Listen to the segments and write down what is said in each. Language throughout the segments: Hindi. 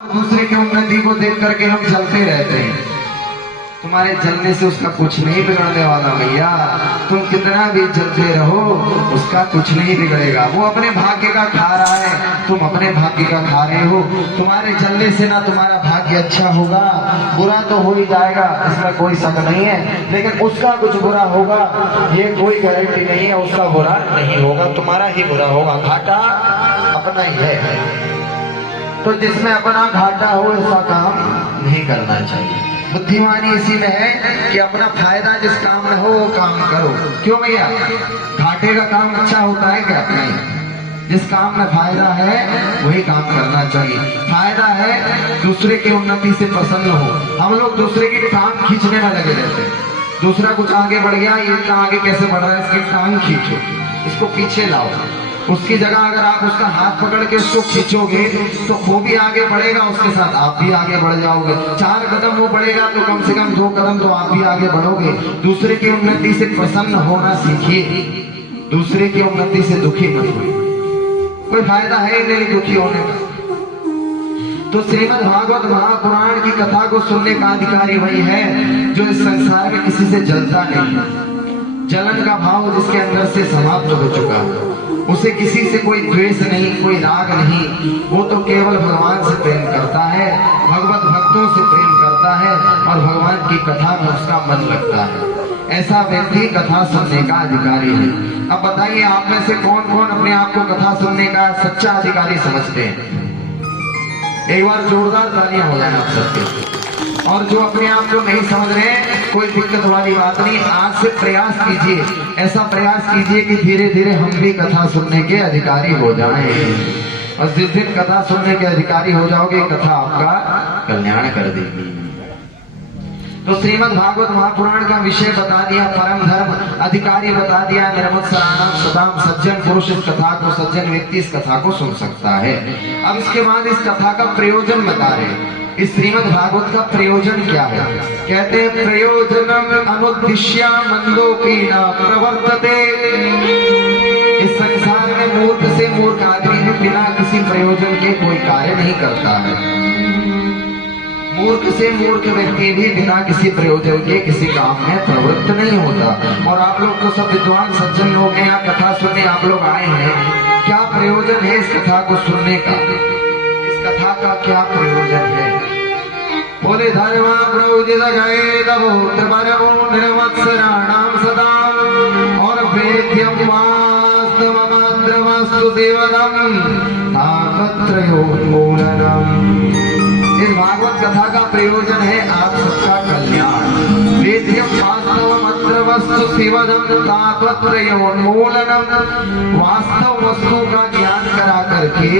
दूसरे की उन्नति को देख करके हम चलते रहते हैं। तुम्हारे जलने से उसका कुछ नहीं बिगड़ने वाला भैया। तुम कितना भी जलते रहो उसका कुछ नहीं बिगड़ेगा। वो अपने भाग्य का खा रहा है, तुम अपने भाग्य का खा रहे हो। तुम्हारे जलने से ना तुम्हारा भाग्य अच्छा होगा, बुरा तो हो ही जाएगा, इसमें कोई शक नहीं है, लेकिन उसका कुछ बुरा होगा ये कोई गारंटी नहीं है। उसका बुरा नहीं होगा, तुम्हारा ही बुरा होगा। घाटा अपना ही है। तो जिसमें अपना घाटा हो ऐसा काम नहीं करना चाहिए। बुद्धिमानी इसी में है कि अपना फायदा जिस काम में हो वो काम करो। क्यों भैया? घाटे का काम अच्छा होता है क्या? नहीं। जिस काम में फायदा है वही काम करना चाहिए। फायदा है दूसरे की उन्नति से प्रसन्न हो। हम लोग दूसरे की टांग खींचने में लगे रहते हैं। दूसरा कुछ आगे बढ़ गया, ये इतना आगे कैसे बढ़ रहा है, इसकी टांग खींचो, इसको पीछे लाओ। उसकी जगह अगर आप उसका हाथ पकड़ के उसको खींचोगे तो वो भी आगे बढ़ेगा, उसके साथ आप भी आगे बढ़ जाओगे। 4 कदम वो बढ़ेगा तो कम से कम 2 कदम तो आप भी आगे बढ़ोगे। दूसरे की उन्नति से प्रसन्न होना सीखिए, दूसरे की उन्नति से दुखी मत होइए। कोई फायदा है नहीं दुखी होने का। तो श्रीमद् भागवत महापुराण की कथा को सुनने का अधिकारी वही है जो इस संसार में किसी से जलता नहीं। जलन का भाव जिसके अंदर से समाप्त हो चुका है, उसे किसी से कोई द्वेष नहीं, कोई राग नहीं। वो तो केवल भगवान से प्रेम करता है, भगवत भक्तों से प्रेम करता है और भगवान की कथा में उसका मन लगता है। ऐसा व्यक्ति कथा सुनने का अधिकारी है। अब बताइए आप में से कौन कौन अपने आप को कथा सुनने का सच्चा अधिकारी समझते हैं? एक बार जोरदार तालियां हो जाए आप सबके। और जो अपने आप को नहीं समझ रहे हैं, कोई दिक्कत वाली बात नहीं। आज से प्रयास कीजिए, ऐसा प्रयास कीजिए कि धीरे धीरे हम भी कथा सुनने के अधिकारी हो जाएं। और जिस दिन कथा सुनने के अधिकारी हो जाओगे, कथा आपका कल्याण कर देगी। तो श्रीमद् भागवत महापुराण का विषय बता दिया, परम धर्म अधिकारी बता दिया, निर्मत्सराणाम सदाम। सज्जन पुरुष इस कथा को, सज्जन व्यक्ति इस कथा को सुन सकता है। अब इसके बाद इस कथा का प्रयोजन बता रहे। इस श्रीमद् भागवत का प्रयोजन क्या है? कहते हैं प्रयोजनम अनुद्दिश्य मंदोपीना प्रवर्तते। इस संसार में मूर्ख से मूर्ख आदमी भी बिना किसी प्रयोजन के कोई कार्य नहीं करता है। मूर्ख से मूर्ख व्यक्ति भी बिना किसी प्रयोजन के किसी काम में प्रवृत्त नहीं होता। और आप लोग तो सब विद्वान सज्जन लोग हैं, यहाँ कथा सुनने आप लोग आए हैं। क्या प्रयोजन है इस कथा को सुनने का? इस कथा का क्या प्रयोजन है? बोले धर्मा प्रोजित गए तबो त्रिपरमो निर्मत्सराणाम सदा और वेद्यम वास्तवमद्रवस्तु देवदम तापत्रयोन्मूलनम। इस भागवत कथा का प्रयोजन है आप सबका कल्याण। वेद्यम वास्तवमद्रवस्तु शिवदम तापत्रयोन्मूलनम। वास्तव वस्तु का ज्ञान करा करके,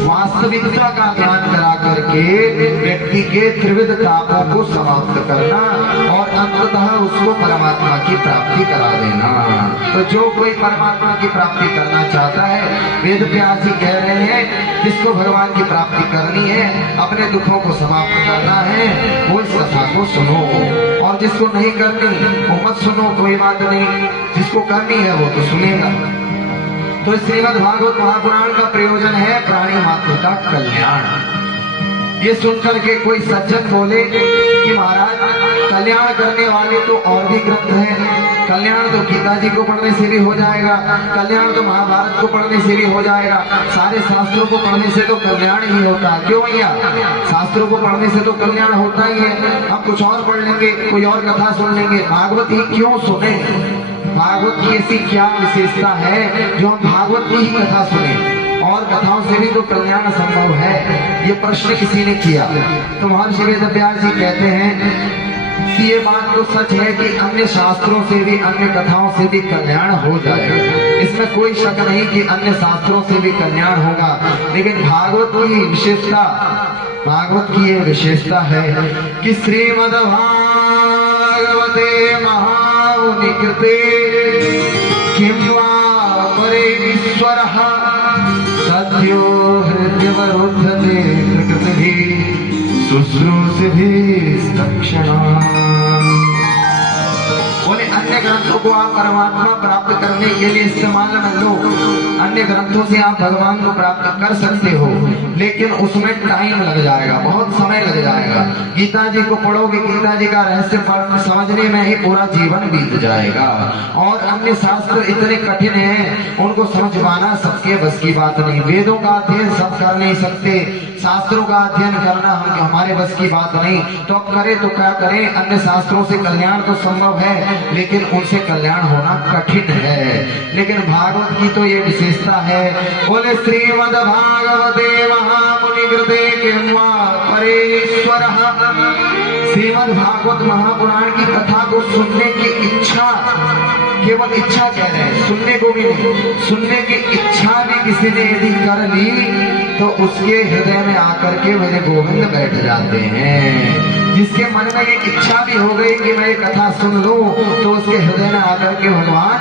वास्तविकता का ज्ञान करा करके व्यक्ति के त्रिविध तापों को समाप्त करना और अंततः उसको परमात्मा की प्राप्ति करा देना। तो जो कोई परमात्मा की प्राप्ति करना चाहता है, वेद व्यास जी कह रहे हैं, जिसको भगवान की प्राप्ति करनी है, अपने दुखों को समाप्त करना है, वो इस कथा को सुनो। और जिसको नहीं करनी वो मत सुनो, कोई बात नहीं। जिसको करनी है वो तो सुनेगा। तो श्रीमद् भागवत महापुराण का प्रयोजन है प्राणी मात्र का कल्याण। ये सुनकर के कोई सज्जन बोले कि महाराज कल्याण करने वाले तो और भी ग्रंथ हैं। कल्याण तो गीता जी को पढ़ने से भी हो जाएगा, कल्याण तो महाभारत को पढ़ने से भी हो जाएगा, सारे शास्त्रों को पढ़ने से तो कल्याण ही होता है। क्यों भैया? शास्त्रों को पढ़ने से तो कल्याण होता ही है। हम कुछ और पढ़ लेंगे, कोई और कथा सुन लेंगे, भागवत ही क्यों सुने? भागवत की ऐसी क्या विशेषता है जो हम भागवत की ही कथा सुने? और कथाओं से भी तो कल्याण संभव है। ये प्रश्न किसी ने किया तो महर्षि वेदव्यास जी कहते हैं कि ये बात तो सच है कि अन्य शास्त्रों से भी, अन्य कथाओं से भी कल्याण हो जाएगा। इसमें कोई शक नहीं कि अन्य शास्त्रों से भी कल्याण होगा। लेकिन भागवत की विशेषता, भागवत की ये विशेषता है कि श्रीमद् भागवते महामुनिकृते किं वा परे ईश्वरः सद्यो हृदयवरुद्धते प्रकृतिभिः शुश्रूषिभिस्तक्षणात्। बोले अन्य ग्रंथों को आप परमात्मा प्राप्त करने के लिए इस्तेमाल में लो, अन्य ग्रंथों से आप भगवान को प्राप्त कर सकते हो, लेकिन उसमें टाइम लग जाएगा, बहुत समय लग जाएगा। गीता जी को पढ़ोगे, गीता जी का रहस्य समझने में ही पूरा जीवन बीत जाएगा। और अन्य शास्त्र इतने कठिन हैं, उनको समझ पाना सबके बस की बात नहीं। वेदों का अध्ययन सब कर नहीं सकते, शास्त्रों का अध्ययन करना हमारे बस की बात नहीं। तो अब करें तो क्या करें? अन्य शास्त्रों से कल्याण तो संभव है, लेकिन उनसे कल्याण होना कठिन है। लेकिन भागवत की तो ये विशेषता है। बोले श्रीमद् भागवते महामुनि कृते किंवा परेश्वर। श्रीमद् भागवत महापुराण की कथा को सुनने की इच्छा, केवल इच्छा कह रहे हैं, सुनने को भी नहीं, सुनने की इच्छा भी किसी ने यदि कर ली तो उसके हृदय में आकर के मेरे गोविंद बैठ जाते हैं। जिसके मन में ये इच्छा भी हो गई कि मैं ये कथा सुन लूं, तो उसके हृदय में आकर के भगवान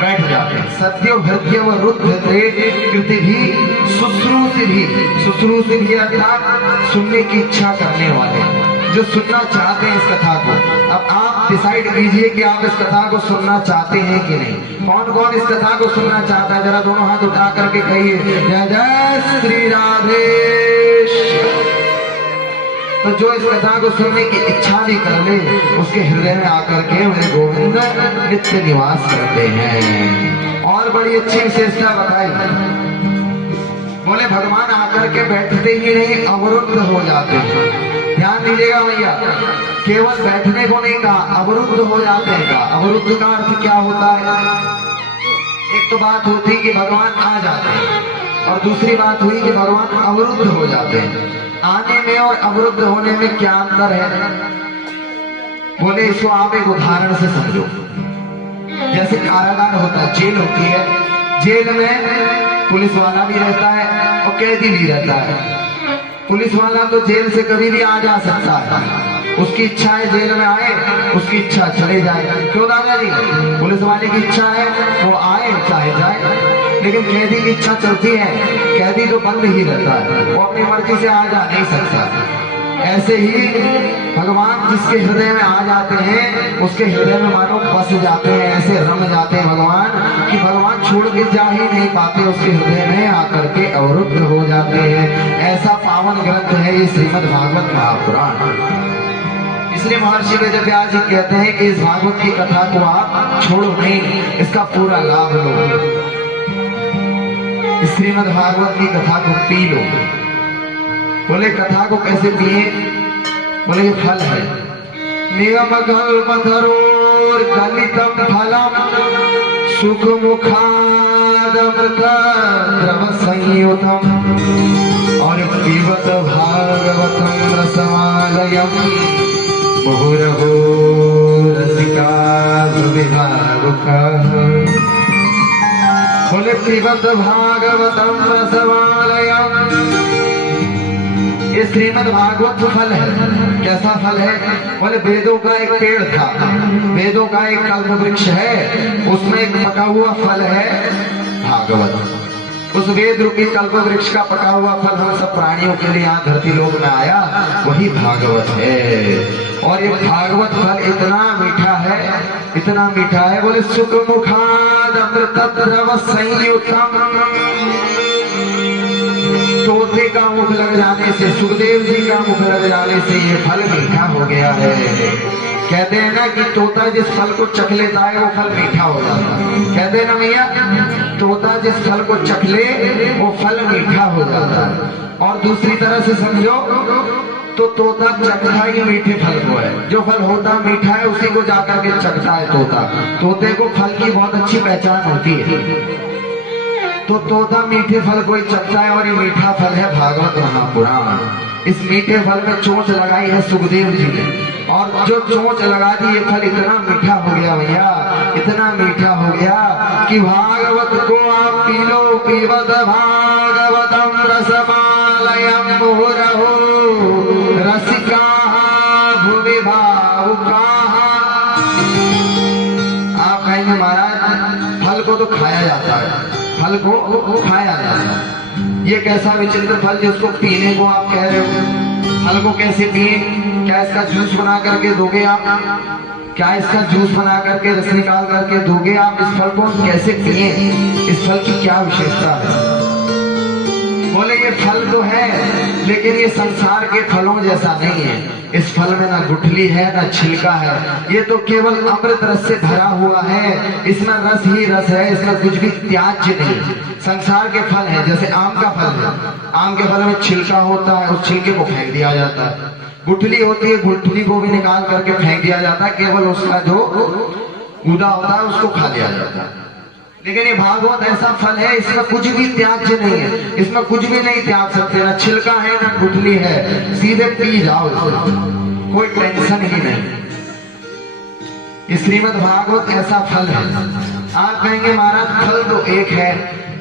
बैठ जाते हैं। सत्यो हृदय व रुद्र कृति भी शुश्रूषि भी अर्थात सुनने की इच्छा करने वाले, जो सुनना चाहते हैं इस कथा को। अब आप डिसाइड कीजिए कि आप इस कथा को सुनना चाहते हैं कि नहीं। कौन कौन इस कथा को सुनना चाहता है? जरा दोनों हाथ उठा करके कहिए जय जय श्री राधे। तो जो इस कथा को सुनने की इच्छा भी कर ले, उसके हृदय में आकर के मेरे गोविंद नित्य निवास करते हैं। और बड़ी अच्छी विशेषता बताई, बोले भगवान आकर के बैठते ही नहीं, अवरुद्ध हो जाते हैं। ध्यान दीजिएगा भैया, केवल बैठने को नहीं कहा, अवरुद्ध हो जाते हैं का। अवरुद्ध का अर्थ क्या होता है? एक तो बात होती कि भगवान आ जाते हैं, और दूसरी बात हुई कि भगवान अवरुद्ध हो जाते हैं। आने में और अवरुद्ध होने में क्या अंतर है? बोले इसको आप एक उदाहरण से समझो। जैसे कारागार होता है, जेल होती है, जेल में पुलिस वाला भी रहता है और कैदी भी रहता है। पुलिस वाला तो जेल से कभी भी आ जा सकता है, उसकी इच्छा है जेल में आए, उसकी इच्छा चले जाए। क्यों दादा जी? पुलिस वाले की इच्छा है वो आए चाहे जाए, लेकिन कैदी की इच्छा चलती है। कैदी तो बंद ही रहता है, वो अपनी मर्जी से आ जा नहीं सकता। ऐसे ही भगवान जिसके हृदय में आ जाते हैं, उसके हृदय में मानो बस जाते हैं, ऐसे रम जाते हैं भगवान कि भगवान छोड़ के जा ही नहीं पाते, उसके हृदय में आकर के अवरुद्ध हो जाते हैं। ऐसा पावन ग्रंथ है ये श्रीमद् भागवत महापुराण। इसलिए महर्षि वेदव्यास जी कहते हैं कि इस भागवत की कथा को आप छोड़ो नहीं, इसका पूरा लाभ लो। श्रीमद् भागवत की कथा को पी लो। बोले कथा को कैसे पिए? बोले ये फल है। नियम कल्पतरोर गलितम फलम सुख मुखादमृत द्रव संयुतम और पीबत भागवतम रसमालयम मुहुरहो रसिका विभावुकाः। बोले पीबत भागवतम रसमालयम। ये श्रीमद् भागवत फल है। कैसा फल है? बोले वेदों का एक पेड़ था, वेदों का एक कल्प वृक्ष है, उसमें एक पका हुआ फल है भागवत। उस वेद रूपी कल्प वृक्ष का पका हुआ फल हम सब प्राणियों के लिए यहाँ धरती लोक में आया, वही भागवत है। और ये भागवत फल इतना मीठा है, इतना मीठा है। बोले सुख मुखाद अमृत द्रव संयुतम। तोते का मुख लग जाने से, सुखदेव जी का मुख लग जाने से ये फल मीठा हो गया है। कहते हैं ना कि तोता जिस फल को चख लेता है वो फल मीठा हो जाता है। कहते हैं ना भैया, तोता जिस फल को चख ले वो फल मीठा हो जाता है। और दूसरी तरह से समझो तो तोता चखता ही मीठे फल को है। जो फल होता मीठा है उसी को जाकर के चखता है तोता। तोते को फल की बहुत अच्छी पहचान होती है, तो तोता मीठे फल को ही चखता है। और ये मीठा फल है भागवत महापुराण। इस मीठे फल में चोंच लगाई है सुखदेव जी ने, और जो चोंच लगा दी ये फल इतना मीठा हो गया भैया, इतना मीठा हो गया कि भागवत को आप पी लो। पीबत भागवतम रसमालयम मुहुरहो रसिकाः भुवि भावुकाः। आप कहेंगे महाराज फल को तो खाया जाता है, फल को खाया जाता है, ये कैसा विचित्र फल जिसको पीने को आप कह रहे हो? फल को कैसे पिए? क्या इसका जूस बना करके दोगे आप? क्या इसका जूस बना करके रस निकाल करके दोगे आप? इस फल को कैसे पिए? इस फल की क्या विशेषता है? बोले ये फल तो है, लेकिन ये संसार के फलों जैसा नहीं है। इस फल में ना गुठली है ना छिलका है, ये तो केवल अमृत रस से भरा हुआ है। इसमें रस ही रस है, इसमें कुछ भी त्याज्य नहीं। संसार के फल है, जैसे आम का फल है, आम के फल में छिलका होता है, उस छिलके को फेंक दिया जाता है। गुठली होती है, गुठली को भी निकाल करके फेंक दिया जाता है, केवल उसका जो गूदा होता है उसको खा लिया जाता है। लेकिन ये भागवत ऐसा फल है, इसमें कुछ भी त्याज्य नहीं है, इसमें कुछ भी नहीं त्याग सकते, ना छिलका है ना गुठली है, सीधे पी जाओ, कोई टेंशन ही नहीं। ये श्रीमद् भागवत ऐसा फल है। आप कहेंगे महाराज फल तो एक है,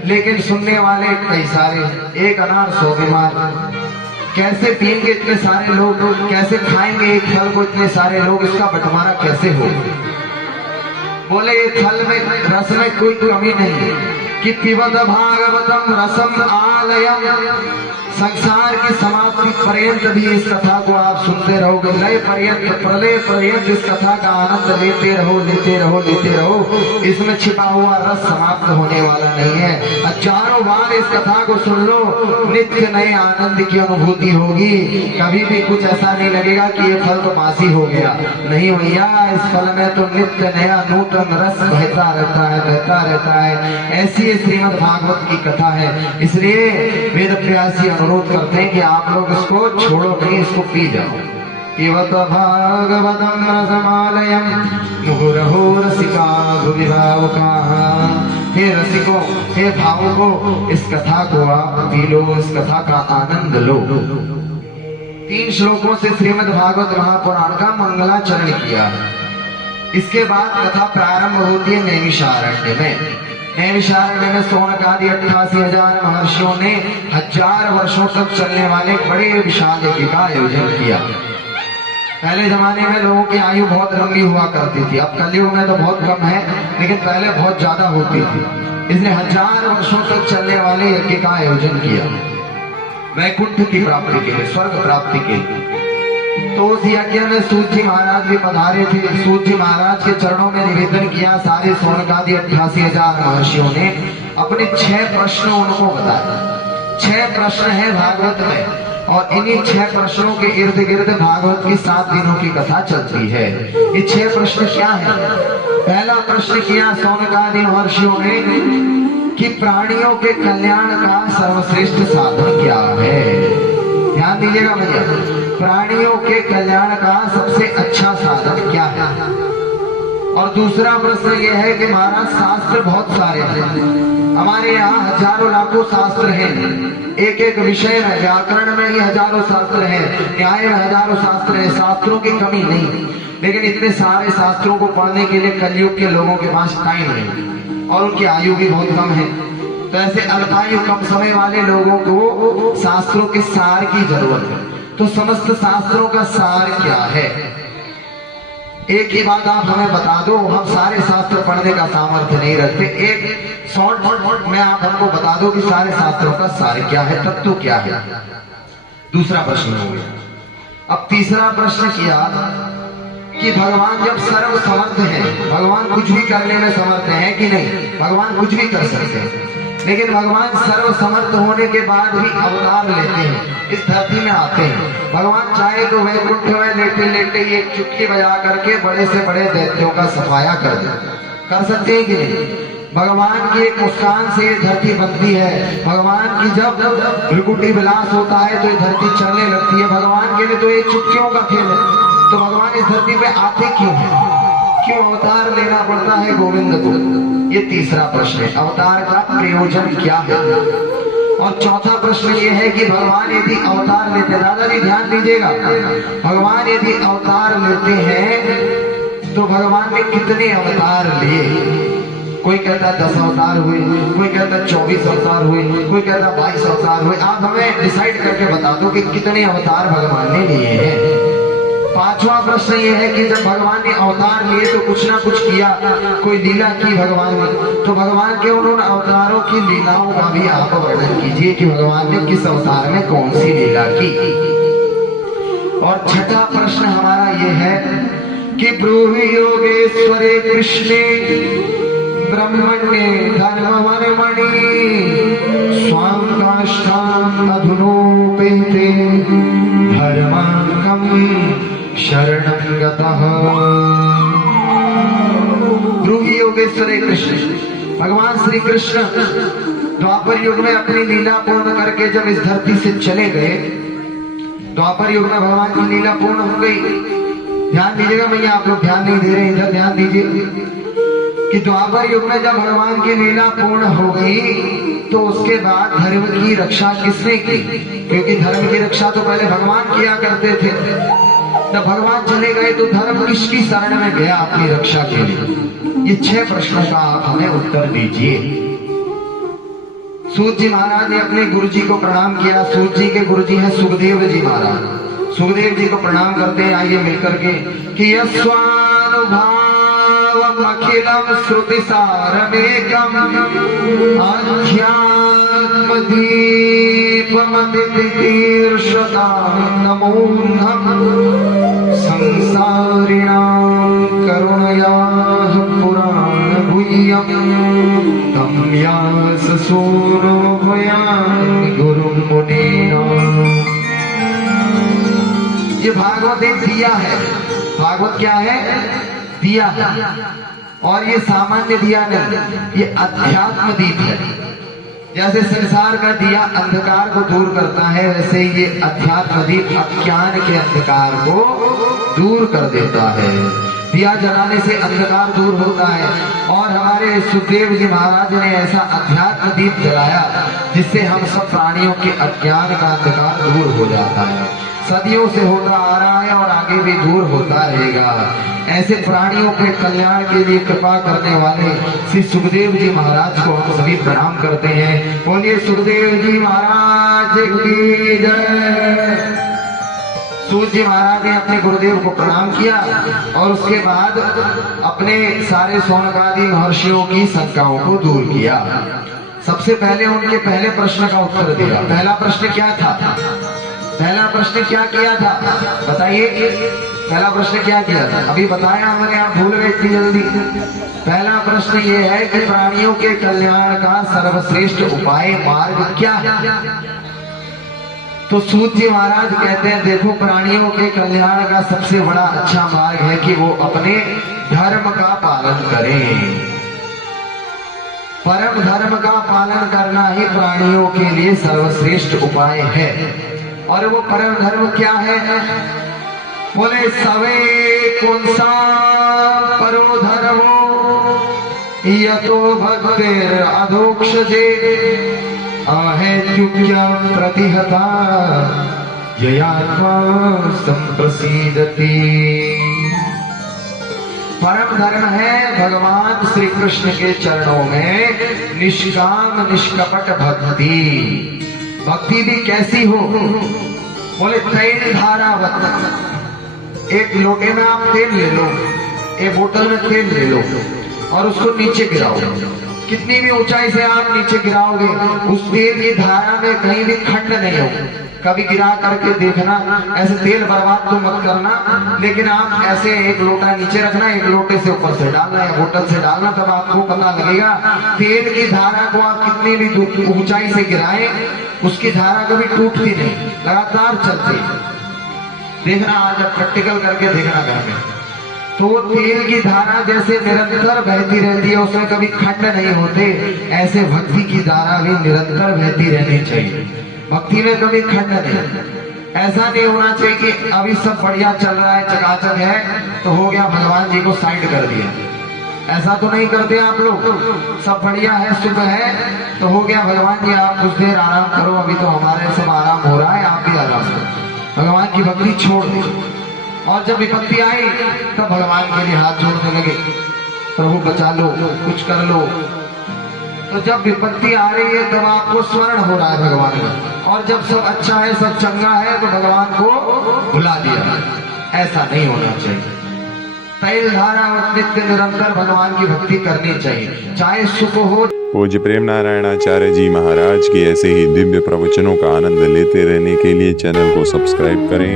लेकिन सुनने वाले कई सारे, एक अनार 100 बीमार। कैसे पिएंगे इतने सारे लोग? कैसे खाएंगे एक फल को इतने सारे लोग? इसका बंटवारा कैसे हो? बोले ये फल में रस में कोई कमी नहीं कि पिबत भागवतम रसम आलयम। संसार की समाप्ति पर्यंत भी इस कथा को आप सुनते रहोगे, लय पर्यंत प्रलय पर्यंत इस कथा का आनंद लेते रहो, लेते रहो, लेते रहो। इसमें छिपा हुआ रस समाप्त होने वाला नहीं है। हजारों बार इस कथा को सुन लो, नित्य नए आनंद की अनुभूति होगी। कभी भी कुछ ऐसा नहीं लगेगा कि ये फल तो बासी हो गया। नहीं भैया, इस फल में तो नित्य नया नूतन रस बहता रहता है, बहता रहता है। ऐसी श्रीमद् भागवत की कथा है। इसलिए वेद व्यासी अनुरोध करते हैं कि आप लोग इसको छोड़ो नहीं, इसको पी जाओ। पिबत भागवतम रसमालयम मुहुरहो रसिका भुविभावुकाः। हे रसिको, हे भावुको, इस कथा को आप पी लो, इस कथा का आनंद लो। 3 श्लोकों से श्रीमद् भागवत महापुराण का मंगलाचरण किया। इसके बाद कथा प्रारंभ होती है नैमिषारण्य में। नैमिषारण्य में शौनक आदि 88,000 महर्षियों ने 1000 वर्षों तक चलने वाले बड़े विशाल यज्ञ का आयोजन किया। पहले जमाने में लोगों की आयु बहुत लंबी हुआ करती थी, अब कलयुग में तो बहुत कम है, लेकिन पहले बहुत ज्यादा होती थी। इसलिए 1000 वर्षों तक चलने वाले यज्ञ का आयोजन किया, वैकुंठ की प्राप्ति के लिए, स्वर्ग प्राप्ति के लिए। तो उस यज्ञ में सूत जी महाराज भी पधारे थे। सूत जी महाराज के चरणों में निवेदन किया। सारे शौनक आदि 88,000 महर्षियों ने अपने 6 प्रश्न उनको बताए। 6 प्रश्न है भागवत में, और इन्हीं 6 प्रश्नों के इर्द गिर्द भागवत की 7 दिनों की कथा चलती है। ये 6 प्रश्न क्या है? पहला प्रश्न किया शौनक आदि महर्षियों ने कि प्राणियों के कल्याण का सर्वश्रेष्ठ साधन क्या है? ध्यान दीजिएगा भैया, प्राणियों के कल्याण का सबसे अच्छा साधन क्या है? और दूसरा प्रश्न ये है कि महाराज शास्त्र बहुत सारे हैं, हमारे यहाँ हजारों लाखों शास्त्र हैं, एक एक विषय में, व्याकरण में ही हजारों शास्त्र हैं, न्याय में हजारों शास्त्र हैं, शास्त्रों की कमी नहीं। लेकिन इतने सारे शास्त्रों को पढ़ने के लिए कलयुग के लोगों के पास टाइम नहीं, और उनकी आयु भी बहुत कम है। तो ऐसे अल्पायु कम समय वाले लोगों को शास्त्रों के सार की जरूरत है। तो समस्त शास्त्रों का सार क्या है? एक ही बात आप हमें बता दो, हम सारे शास्त्र पढ़ने का सामर्थ्य नहीं रखते। एक शॉर्ट में आप हमको बता दो कि सारे शास्त्रों का सार क्या है, तत्व क्या है। दूसरा प्रश्न हो गया। अब तीसरा प्रश्न किया कि भगवान जब सर्व समर्थ है, भगवान कुछ भी करने में समर्थ है कि नहीं? भगवान कुछ भी कर सकते हैं, लेकिन भगवान सर्व समर्थ होने के बाद भी अवतार लेते हैं, इस धरती में आते हैं। भगवान चाहे तो वैकुंठ में लेटे लेटे ये चुटकी बजा करके बड़े से बड़े दैत्यों का सफाया कर सकते हैं कि नहीं? भगवान की एक मुस्कान से ये धरती बनती है। भगवान की जब भृकुटी विलास होता है तो ये धरती चलने लगती है। भगवान के लिए तो ये चुटकियों का खेल है। तो भगवान इस धरती पे आते क्यों है? क्यों अवतार लेना पड़ता है गोविंद को? ये तीसरा प्रश्न है, अवतार का प्रयोजन क्या है? और चौथा प्रश्न ये है कि भगवान यदि अवतार लेते, दादाजी ध्यान दीजिएगा, भगवान यदि अवतार लेते हैं तो भगवान ने कितने अवतार लिए? कोई कहता है 10 अवतार हुए, कोई कहता है 24 अवतार हुए, कोई कहता है 22 अवतार हुए। आप हमें डिसाइड करके बता दो कि कितने अवतार भगवान ने लिए हैं। पांचवा प्रश्न ये है कि जब भगवान ने अवतार लिए तो कुछ ना कुछ किया, कोई लीला की भगवान ने, तो भगवान के उन अवतारों की लीलाओं का भी आप वर्णन कीजिए कि भगवान ने किस अवतार में कौन सी लीला की। और छठा प्रश्न हमारा ये है कि ब्रूहि योगेश्वरे कृष्णे ब्रह्मण्ये धर्मवर्मणि स्वां काष्ठाम् अधुनोपेते धर्माङ्गम् शरणं गतः। ब्रूहि योगेश्वरे कृष्ण, भगवान श्री कृष्ण द्वापर युग में अपनी लीला पूर्ण करके जब इस धरती से चले गए, द्वापर युग में भगवान की लीला पूर्ण हो गई। ध्यान दीजिएगा भैया, आप लोग ध्यान नहीं दे रहे, इधर ध्यान दीजिए कि द्वापर युग में जब भगवान की लीला पूर्ण हो गई तो उसके बाद धर्म की रक्षा किसने की? क्योंकि धर्म की रक्षा तो पहले भगवान किया करते थे। जब भगवान चले गए तो धर्म किसकी शरण में गया अपनी रक्षा के लिए? ये 6 प्रश्नों का आप हमें उत्तर दीजिए। सूत जी महाराज ने अपने गुरु जी को प्रणाम किया। सूत जी के गुरु जी हैं सुखदेव जी महाराज। सुखदेव जी को प्रणाम करते हैं, आइए मिलकर के कि यस्वानुभाव अखिलम श्रुति सारमेकम अध्यात्म दीपमतितीर्षतां नमोऽहं संसारिणां करुणयाः पुराण गुह्यं तं व्याससूनो भयामि गुरुं मुनीनाम्। ये भागवत एक दिया है। भागवत क्या है? दिया है। और ये सामान्य दिया नहीं, ये अध्यात्म दीप है। जैसे संसार का दिया अंधकार को दूर करता है, वैसे ये अध्यात्म दीप अज्ञान के अंधकार को दूर कर देता है। दिया जलाने से अंधकार दूर होता है। और हमारे सुखदेव जी महाराज ने ऐसा अध्यात्म दीप जलाया जिससे हम सब प्राणियों के अज्ञान का अंधकार दूर हो जाता है। सदियों से होता आ रहा है और आगे भी दूर होता रहेगा। ऐसे प्राणियों के कल्याण के लिए कृपा करने वाले श्री सुखदेव जी महाराज को हम सभी प्रणाम करते हैं। बोलिए सुखदेव जी महाराज की जय। सूत जी महाराज ने अपने गुरुदेव को प्रणाम किया और उसके बाद अपने सारे शौनकादि महर्षियों की शंकाओं को दूर किया। सबसे पहले उनके पहले प्रश्न का उत्तर दिया। पहला प्रश्न क्या था? पहला प्रश्न क्या किया था बताइए? पहला प्रश्न क्या किया था? अभी बताया हमने, आप भूल गए इतनी जल्दी। पहला प्रश्न ये है कि प्राणियों के कल्याण का सर्वश्रेष्ठ उपाय मार्ग क्या है? तो सूत जी महाराज कहते हैं देखो, प्राणियों के कल्याण का सबसे बड़ा अच्छा मार्ग है कि वो अपने धर्म का पालन करें। परम धर्म का पालन करना ही प्राणियों के लिए सर्वश्रेष्ठ उपाय है। और वो परम धर्म क्या है? बोले सवे कौनसा परो धर्मो यतो भक्तिर अधोक्षजे अहेतुक्यं प्रतिहता ययात्मा संप्रसीदति। परम धर्म है भगवान श्री कृष्ण के चरणों में निष्काम निष्कपट भक्ति। भक्ति भी कैसी हो? बोले तैल धारावत। एक लोटे में आप तेल ले लो, एक बोतल में तेल ले लो और उसको नीचे गिराओ। कितनी भी ऊंचाई से आप नीचे गिराओगे, उस तेल की धारा में कहीं भी खंड नहीं हो। कभी गिरा करके देखना, ऐसे तेल बर्बाद तो मत करना, लेकिन आप ऐसे एक लोटा नीचे रखना, एक लोटे से ऊपर से डालना या बोतल से डालना, तब आपको पता लगेगा तेल की धारा को आप कितनी भी ऊंचाई से गिराएं, उसकी धारा कभी टूटती नहीं, लगातार चलती। देखना, आज आप प्रैक्टिकल करके देखना घर में। तो तेल की धारा जैसे निरंतर बहती रहती है, उसमें कभी खंड नहीं होते, ऐसे भक्ति की धारा भी निरंतर बहती रहनी चाहिए। भक्ति में कभी खंड नहीं। ऐसा नहीं होना चाहिए कि अभी सब बढ़िया चल रहा है, चकाचक है, तो हो गया भगवान जी को साइड कर दिया। ऐसा तो नहीं करते आप लोग। सब बढ़िया है, शुभ है, तो हो गया भगवान जी आप कुछ देर आराम करो, अभी तो हमारे सब आराम हो रहा है, आप भी आराम करो। भगवान की भक्ति छोड़ दी। और जब विपत्ति आई तब भगवान के लिए हाथ जोड़ने लगे, प्रभु बचा लो, कुछ कर लो। तो जब विपत्ति आ रही है तब आपको स्मरण हो रहा है भगवान का, और जब सब अच्छा है, सब चंगा है, तो भगवान को भुला दिया। ऐसा नहीं होना चाहिए। तैल धारा और नित्य निरंतर भगवान की भक्ति करनी चाहिए, चाहे सुख हो। पूज्य प्रेम नारायणाचार्य जी महाराज के ऐसे ही दिव्य प्रवचनों का आनंद लेते रहने के लिए चैनल को सब्सक्राइब करें।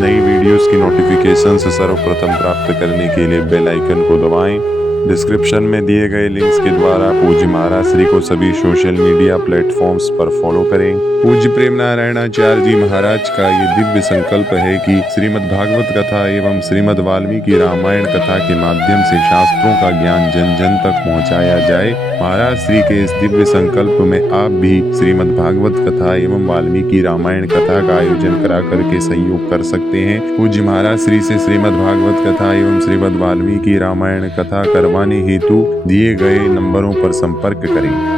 नई वीडियोस की नोटिफिकेशन सर्वप्रथम प्राप्त करने के लिए बेल आइकन को दबाएं। डिस्क्रिप्शन में दिए गए लिंक्स के द्वारा पूज्य महाराज श्री को सभी सोशल मीडिया प्लेटफॉर्म्स पर फॉलो करें। पूज्य प्रेम नारायणाचार्य जी महाराज का ये दिव्य संकल्प है कि श्रीमद् भागवत कथा एवं श्रीमद् वाल्मीकि रामायण कथा के माध्यम से शास्त्रों का ज्ञान जन जन तक पहुंचाया जाए। महाराज श्री के इस दिव्य संकल्प में आप भी श्रीमद् भागवत कथा एवं वाल्मीकि रामायण कथा का आयोजन करा करके सहयोग कर सकते हैं। पूज्य महाराज श्री से श्रीमद् भागवत कथा एवं श्रीमद् वाल्मीकि रामायण कथा करवाने हेतु दिए गए नंबरों पर संपर्क करें।